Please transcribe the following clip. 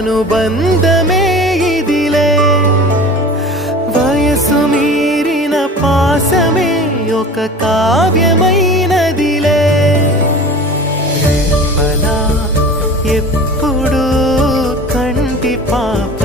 అనుబంధమే ఇదిలే వయసు మీరిన పాసమే ఒక కావ్యమైనదిలే రేపలా ఎప్పుడు కంటి పాప